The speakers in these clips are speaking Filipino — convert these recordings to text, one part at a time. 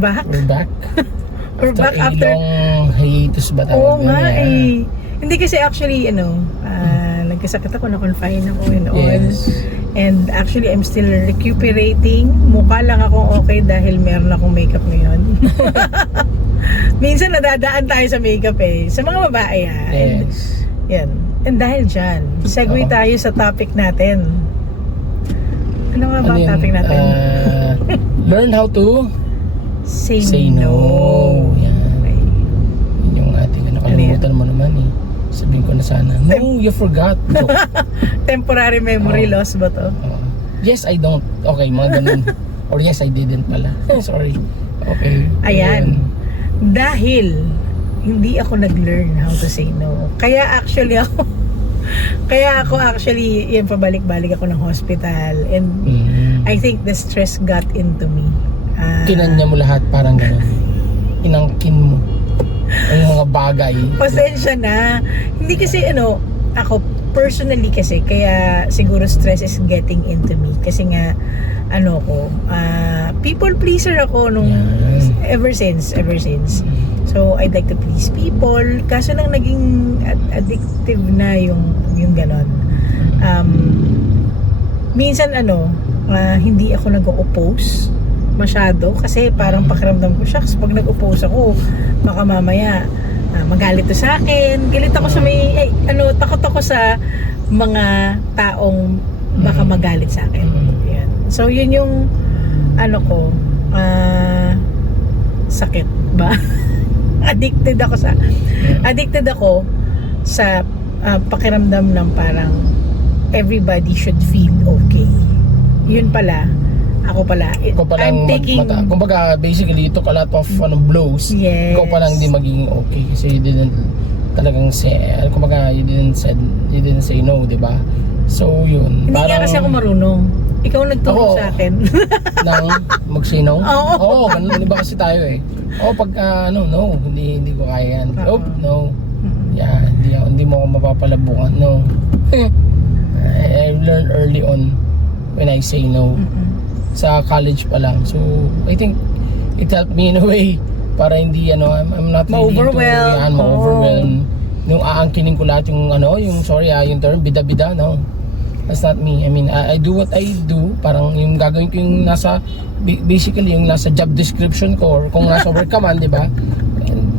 back. We're back. We're back after a long hiatus ba tawag? Oo nga eh. Hindi kasi actually, nagkasakit ako, na-confine ako and all. Yes. And actually, I'm still recuperating. Mukha lang akong okay dahil meron akong makeup ngayon. Minsan nadadaan tayo sa makeup eh. Sa mga babae ha. And, Yes. yan. And dahil dyan, segue tayo sa topic natin. Ano nga ba ang topic natin? Learn how to say no. Yan. Okay. Yun yung ating nakalimutan mo naman eh. Sabihin ko na sana, no, you forgot. Joke. Temporary memory loss ba to? Yes, I don't. Okay, mga ganun. Or yes, I didn't pala. Sorry. Okay. Ayan. Dahil hindi ako nag-learn how to say no. Kaya ako actually, yan, pabalik-balik ako ng hospital. And I think the stress got into me. Kinanya mo lahat, parang gano'n. Inangkin mo ang mga bagay. Pasensya na. Hindi kasi ako personally kasi, kaya siguro stress is getting into me. Kasi nga, people pleaser ako nung ever since. So, I'd like to please people. Kaso lang naging addictive na yung ganon. Minsan hindi ako nag-oppose masyado kasi parang pakiramdam ko, shucks, pag nag-oppose ako, baka mamaya magalit to sa akin. Galit ako sa takot ako sa mga taong baka magalit sa akin. Yan. So, yun yung sakit ba? Addicted ako sa pakiramdam ng parang everybody should feel okay. Yun pala, ako pala I'm taking kumbaga basically you took a lot of blows. Yes. Ikaw palang hindi magiging okay kasi you didn't talagang say, kumbaga you didn't say no, di ba? So yun, hindi nga kasi ako marunong. Ikaw nagturo sa akin nang mag-say no? Oo. Ganun, di ba kasi tayo eh. Pag no, hindi ko kaya yan. No. Yeah, hindi mo ako mapapalabukan, no. I learned early on when I say no. Sa college pa lang. So, I think it helped me in a way para hindi I'm not really ma-overwhelm. Nung aangkinin ko lahat yung yung term bida-bida, no. That's not me. I mean, I do what I do. Parang yung gagawin ko yung basically yung nasa job description ko or kung nasa work ka man, di ba?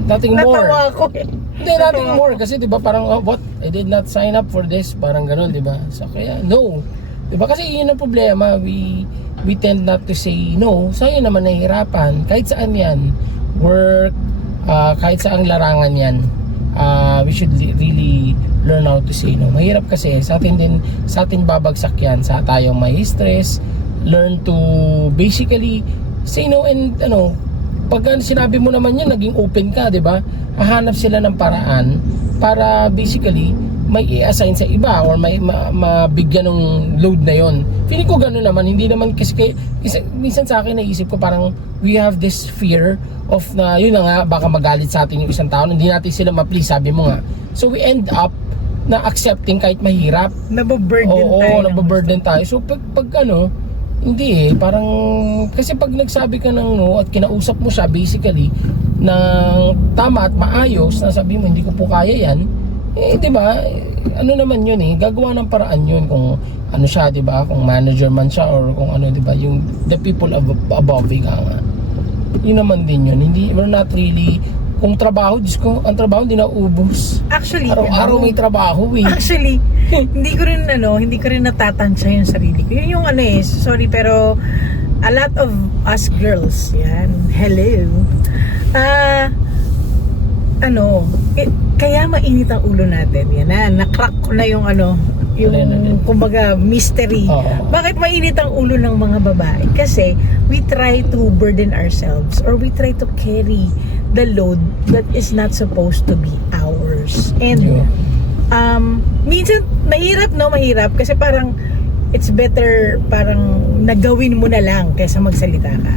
Nothing more. Natawa ako eh. Hindi, nothing more. Kasi di ba parang, what? I did not sign up for this. Parang ganun, di ba? So, kaya, no. Di ba? Kasi yun ang problema. We tend not to say no. Sa'yo naman nahihirapan. Kahit saan yan. Work, kahit saang larangan yan. We should really learn how to say no. Mahirap kasi sa atin babagsak yan. Sa tayong may stress, learn to basically say no. And pag sinabi mo naman yun, naging open ka, di ba? Hahanap sila ng paraan para basically may i-assign sa iba or may mabigyan ng load na yon. Feeling ko gano'n naman, hindi naman kasi minsan sa akin naisip ko parang we have this fear of na yun na nga, baka magalit sa atin yung isang tao, hindi natin sila ma-please, sabi mo nga. So we end up na accepting kahit mahirap. Nababurden tayo. So pag hindi eh, parang kasi pag nagsabi ka ng no at kinausap mo siya basically ng tama at maayos, na sabi mo hindi ko po kaya yan, di ba? Naman yun eh, gagawa ng paraan yun kung siya, di ba? Kung manager man siya or kung di ba? Yung the people above nga. Yun naman din yun. We're not really, kung trabaho, Diyos ko, ang trabaho hindi naubos. Actually, araw-araw may trabaho eh. Actually, hindi ko rin natatansya yung sarili ko. Yun yung sorry, pero a lot of us girls, yan, hello. Kaya mainit ang ulo natin. Yan na-crack ko na yung kumbaga mystery. Bakit mainit ang ulo ng mga babae? Kasi we try to burden ourselves or we try to carry the load that is not supposed to be ours. And minsan mahirap kasi parang it's better parang nagawin mo na lang kaysa magsalita ka.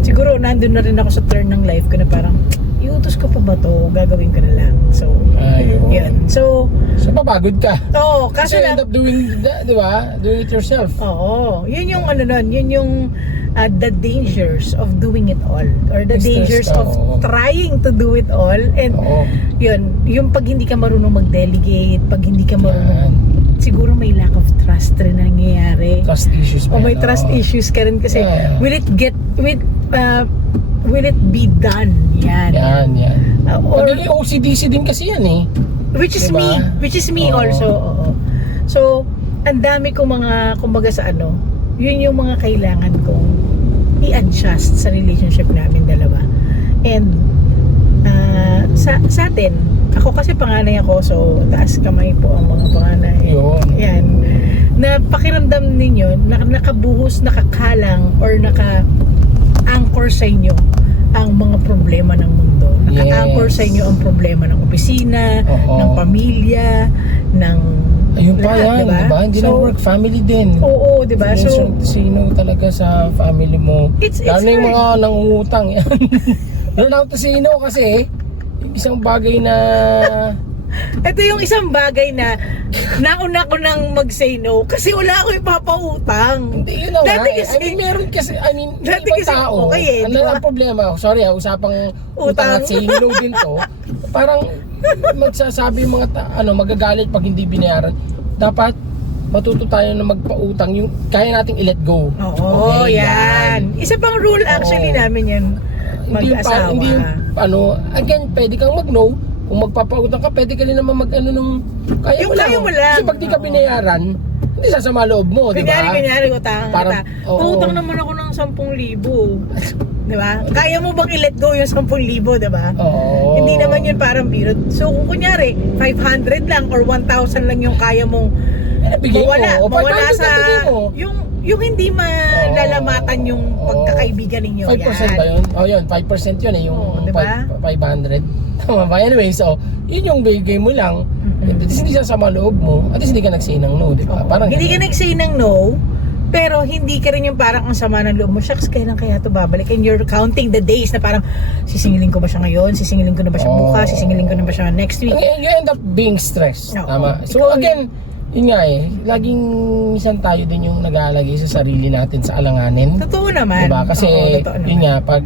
Siguro nandun na rin ako sa turn ng life ko na parang iutos ko pa ba to? gagawin ko na lang. So, Ayun. yun. So, papagod ka. kasi Kasi you end up doing that, di ba? Doing it yourself. Yun yung yun yung the dangers of doing it all, or the dangers of trying to do it all. And yun, yung pag hindi ka marunong mag-delegate, pag hindi ka marunong, siguro may lack of trust rin na nangyayari. Trust issues. May trust issues ka rin kasi will it be done? Yan. Or Pagiging OCDC din kasi yan eh. which is me also. So, ang dami kong mga, kumbaga sa yun yung mga kailangan kong i-adjust sa relationship namin dalawa. And sa atin, ako kasi panganay ako, so taas kamay po ang mga panganay. Yun. Yan. Na pakiramdam ninyo, nakabuhos, nakakalang, or naka-anchor sa inyo ang mga problema ng mundo. Naka-anchor sa inyo ang problema ng opisina, ng pamilya, ng ayun pa lahat, yan, diba? Hindi na work, family din. Oo, diba? So, sino talaga sa family mo. Lalo na yung mga nangungutang yan. Lalo na sino kasi, yung isang bagay na... Ito yung isang bagay na nauna ko nang mag-say no kasi wala ako ipapautang. Hindi, yun lang Dati nga. kasi, meron kasi, dati ibang kasi, tao. okay diba? Ang problema, sorry usapang utang at saying no din to. Parang magsasabi yung mga magagalit pag hindi binayaran. Dapat matuto tayo na magpautang yung kaya nating i-let go. Yan. Isa pang rule actually namin yan. Mag-asawa. Hindi again, pwede kang mag-no. Kung magpapautang ka, pwede ka rin naman kaya mo lang. Kasi pag di ka binayaran, hindi sasama loob mo, di ba? Kunyari, utang. Parang, utang naman ako ng 10,000. Di ba? Kaya mo bang i-let go yung 10,000, di ba? Hindi naman yun parang biro. So, kung kunyari, 500 lang or 1,000 lang yung kaya mong mawala sa... Yung hindi malalamatan yung pagkakaibigan ninyo. 5% ba yun? Yun, 5% yun eh, yung diba? 500. Tama ba? Anyway, so, yun yung bigay mo lang. At least hindi sasama loob mo. At least hindi ka nag-say ng no, di ba? Parang hindi ka nag-say ng no, pero hindi ka rin yung parang ang sama ng loob mo. Shucks, kailan kaya to babalik? And you're counting the days na parang, sisingilin ko ba siya ngayon? Sisingilin ko na ba siya bukas? Sisingilin ko na ba siya next week? You end up being stressed. Tama. So again, yun nga laging minsan tayo din yung nag-aalagay sa sarili natin sa alanganin. Totoo naman. Diba? Kasi yun nga, back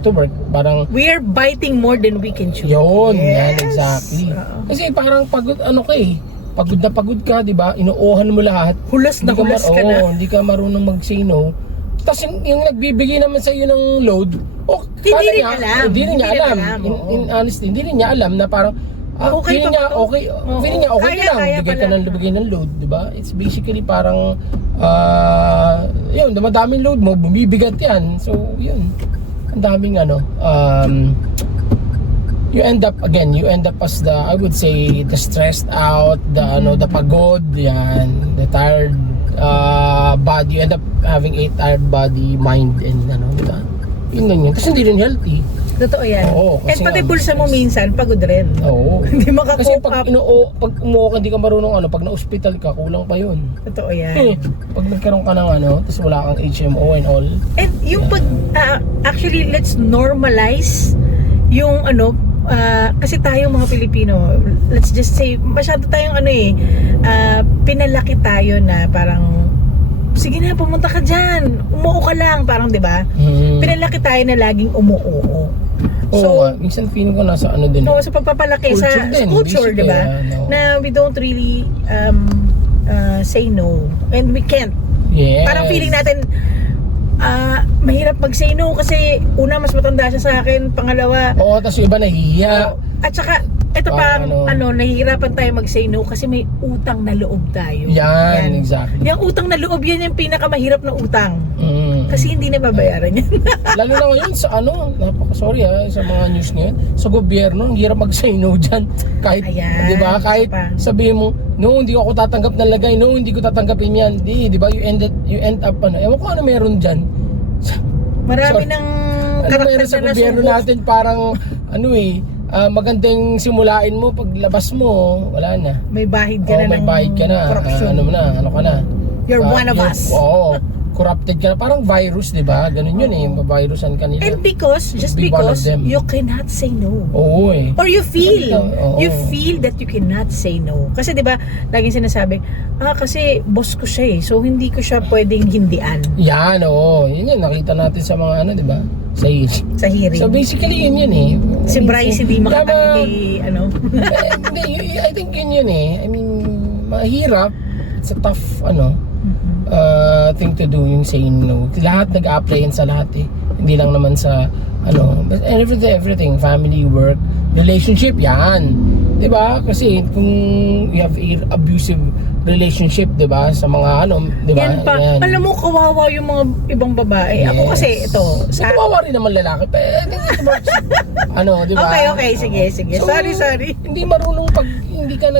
to work, parang we're biting more than we can chew. Yun, yan, exactly. Kasi parang pagod na pagod ka, diba? Inuuhan mo lahat. Hulas na ka na. Hindi ka marunong mag-say no. Tapos yung nagbibigay naman sa iyo ng load, hindi rin alam. Hindi rin niya alam. In honesty, hindi rin niya alam na parang feeling niya okay lang, bigay ng load, di ba? It's basically parang yun, dumadaming load mo, bumibigat yan. So, yun. Ang daming you end up as the, I would say, the stressed out, the pagod, yan, the tired body. You end up having a tired body, mind, and diba? Yun lang yun. Kasi hindi rin healthy. Totoo yan. And pati pulsa mo minsan, pagod rin. Hindi Kasi makakope pag umuha ka, hindi ka marunong pag na-hospital ka, kulang pa yun. Totoo yan. Pag nagkaroon ka ng tapos wala kang HMO and all. And yung actually, let's normalize yung kasi tayong mga Pilipino, let's just say, masyado tayong pinalaki tayo na parang, sige na, pumunta ka dyan, umuo ka lang, parang diba? Pinalaki tayo na laging umuo. So, minsan feeling ko nasa din. Sa pagpapalaki sa culture, diba? Na we don't really say no. And we can't. Yes. Parang feeling natin, mahirap mag-say no kasi una, mas matanda siya sa akin, pangalawa. Tapos yung iba nahihiya. At saka, ito pa, nahihirapan tayo mag-say no kasi may utang na loob tayo. Yan. Exactly. Yung utang na loob, yan yung pinakamahirap na utang. Kasi hindi na babayaran yan. Lalo na ngayon sa sorry sa mga news ngayon, sa gobyerno, ang hirap mag-say no dyan. Kahit, di ba? Kahit sabihin mo, no, hindi ako tatanggap ng lagay, no, hindi ko tatanggapin yan. Di ba? You end up, ewan ko ano meron dyan. Marami ng karakter sa gobyerno natin, parang, magandang simulain mo, paglabas mo, wala na. May bahid ka na may bahid ka na. corruption. Ano ka na. You're one of us. corrupted ka, parang virus, di ba? Ganun yun eh, virusan ka nila. And because, just Be one of because, them. you cannot say no. Oo eh. Or you feel, Oo. you feel that you cannot say no. Kasi 'di ba, laging sinasabi, kasi boss ko siya eh. So hindi ko siya pwedeng hindian Yan, oo. Yun yun, nakita natin sa mga ano, di ba? Sa sa hearing. So basically, yun yun eh. Si Bryce hindi Kaya makakahindi, Hindi, I think yun eh. I mean, mahirap. It's a tough, thing to do, yung saying no. Lahat nag-apply yan sa lahat eh. Hindi lang naman sa, but everything, family, work, relationship, yan. Diba? Kasi kung you have abusive relationship, diba? Sa mga diba? Yan pa. Yan. Alam mo, kawawa yung mga ibang babae. Ako kasi, ito. Kawawa rin naman lalaki. Pero, diba? Okay, sige. So, Sorry. Hindi marunong hindi ka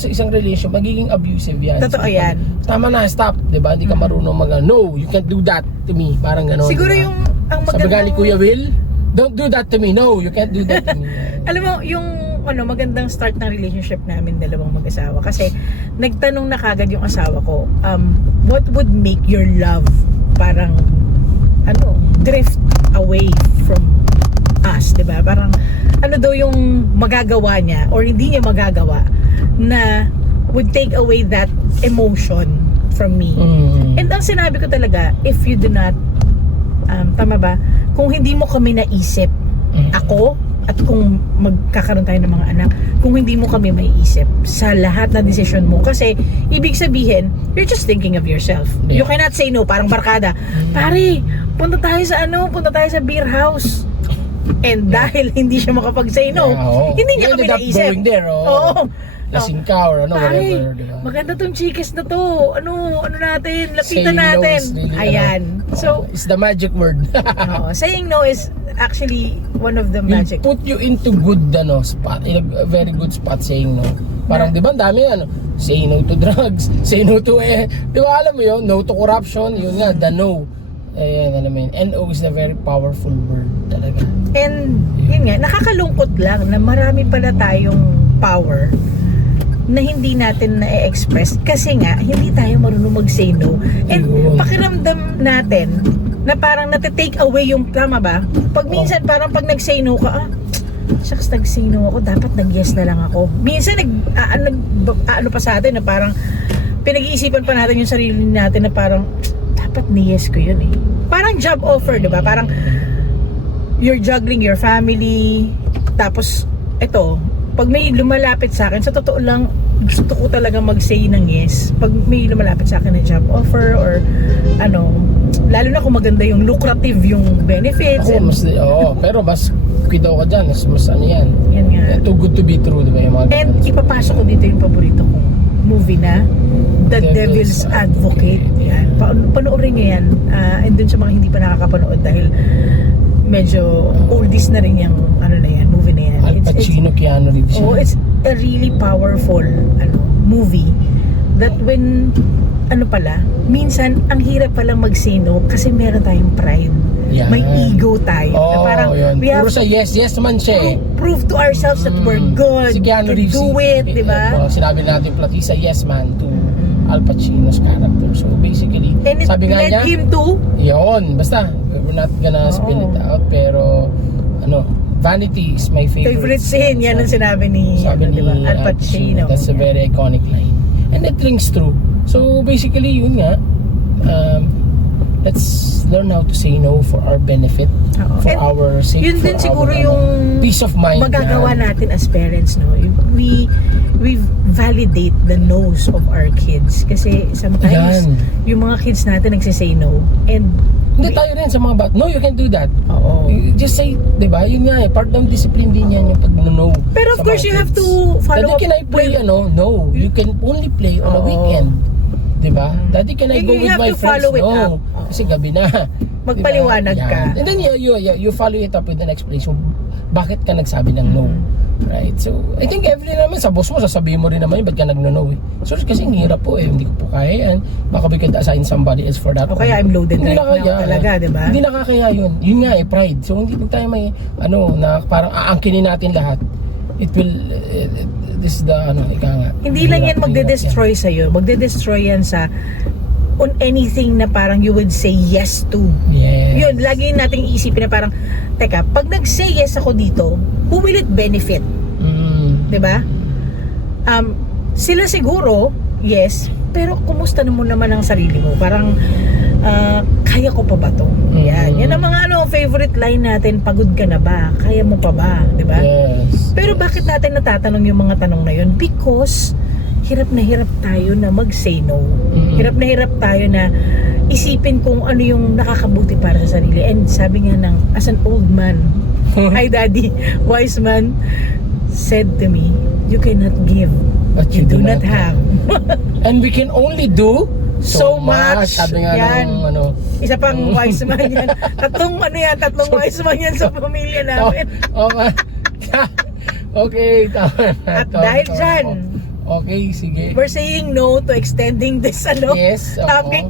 sa isang relationship, magiging abusive yan. Totoo yan. Tama na, stop. Diba? Hindi ka marunong no, you can't do that to me. Parang gano'n. Siguro diba? yung, ang Sabi nga ni magandang... Kuya Will, don't do that to me. No, you can't do that to me. Alam mo, yung magandang start ng relationship namin dalawang mag-asawa kasi nagtanong na kagad yung asawa ko, what would make your love parang drift away from us, 'di ba? Parang daw yung magagawa niya or hindi niya magagawa na would take away that emotion from me. And ang sinabi ko talaga, if you do not tama ba? Kung hindi mo kami naisip, ako at kung magkakaroon tayo ng mga anak, kung hindi mo kami maiisip sa lahat na decision mo, kasi ibig sabihin you're just thinking of yourself. You cannot say no, parang barkada. Pare, punta tayo sa beer house. And dahil hindi siya makapag-say no, hindi niya kami naisip. Going there, Oo. Lasing ka or whatever, diba? Maganda tong chicas na to. Ano natin, lapitan Saying no natin. is really, Ayan. So, it's the magic word. saying no is actually one of the magic. Put you into good spot, in a very good spot saying no. Parang 'di ba, dami say no to drugs, say no to di ba alam mo yun, no to corruption, yun nga, the no. Ayan, alam mo yun. No is a very powerful word talaga. And yun nga, nakakalungkot lang na marami pala tayong power na hindi natin na-express kasi nga hindi tayo marunong mag-say no. And pakiramdam natin na parang nati-take away yung, tama ba? Pag minsan parang pag nag-say no ka, shucks, nag-say no ako, dapat nag-yes na lang ako. Minsan ano pa sa atin na parang pinag-iisipan pa natin yung sarili natin na parang dapat ni-yes ko yun eh. Parang job offer, diba? Parang you're juggling your family, tapos ito, pag may lumalapit sa akin, sa totoo lang, gusto ko talaga mag-say ng yes. Pag may lumalapit sa akin na job offer or lalo na kung maganda yung lucrative yung benefits. Pero mas kwento ka dyan, mas yan. Yan nga. Too good to be true, diba? Yung mga And ipapasok ko dito yung paborito kong movie na The Devil's Advocate. Yan. Panoorin nyo yan. And dun sa mga hindi pa nakakapanood dahil medyo oldies na rin yung movie na yan. Al Pacino, Keanu Reeves. It's a really powerful movie that when minsan ang hirap palang mag-say no kasi meron tayong pride. Yan. May ego tayo. Na parang yun. we have Puro sa yes man siya prove to ourselves that we're good. Si Keanu Reeves, do it, di ba? Sinabi natin plot, he's a yes man to Al Pacino's character. So basically, And it sabi nga led niya, him to basta, we're not gonna spill it out, pero vanity is my favorite scene. Yan ang sinabi ni, diba? Al Pacino. That's a very iconic line. And it rings true. So basically, yun nga, let's learn how to say no for our benefit, for And our sake, yun din siguro yung peace of mind magagawa natin as parents, no? We validate the no's of our kids kasi sometimes yung mga kids natin nagsisay no and hindi tayo rin sa mga bata, no, you can't do that. You just say, di ba, yun nga part ng discipline din yan yung pag-no. Pero of course you have to follow up. Daddy, can I play, no, you can only play on a weekend. Di ba? Daddy, can I go with my friends? No, kasi gabi na. Magpaliwanag ka. And then you follow it up with an explanation. Bakit ka nagsabi ng no? Right? So, I think every naman sa boss mo, sasabihin mo rin naman, ba't ka nag-no eh? So, kasi ang hirap po hindi ko po kaya yan. Baka we could assign somebody else for that. O kaya I'm loaded right now talaga, di ba? Hindi nakakaya yun. Yun nga pride. So, hindi tayo may, na parang aangkinin natin lahat. It will, this is the, ika nga. Hindi lang yan magde-destroy sa'yo. Magde-destroy yan sa on anything na parang you would say yes to. Yes. Yun, lagi nating iisipin na parang, teka, pag nag-say yes ako dito, who will it benefit? Mm. 'Di ba? Sila siguro, yes, pero kumusta mo naman ang sarili mo? Parang, kaya ko pa ba to? Yan. Yan ang mga favorite line natin, pagod ka na ba? Kaya mo pa ba? 'Di ba? Yes. Pero bakit natin natatanong yung mga tanong na yun? Because hirap na hirap tayo na mag-say no. Hirap na hirap tayo na isipin kung ano yung nakakabuti para sa sarili. And sabi nga ng, as an old man, my daddy, wise man, said to me, you cannot give But you do not have. And we can only do So much. Sabi nga Yan. nung Isa pang wise man yan. Tatlong wise man yan sa pamilya namin. Okay, tama na. At dahil dyan, okay, sige. we're saying no to extending this Yes, oo. topic.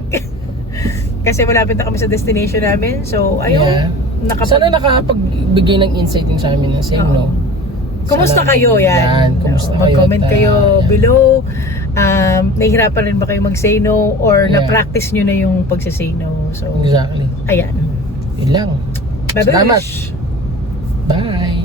Kasi malapit na kami sa destination namin. So, ayun. Yeah. Sana nakapagbigay ng insight din sa amin na saying no. Kumusta Sana- kayo? Yan. Kumusta kayo? Mag-comment kayo Yan. below. Nahihirapan rin ba kayo mag-say no? Or Yeah. na-practice nyo na yung pag-say no? So, Exactly. ayan. Yun lang. Bye-bye. Salamat. Bye.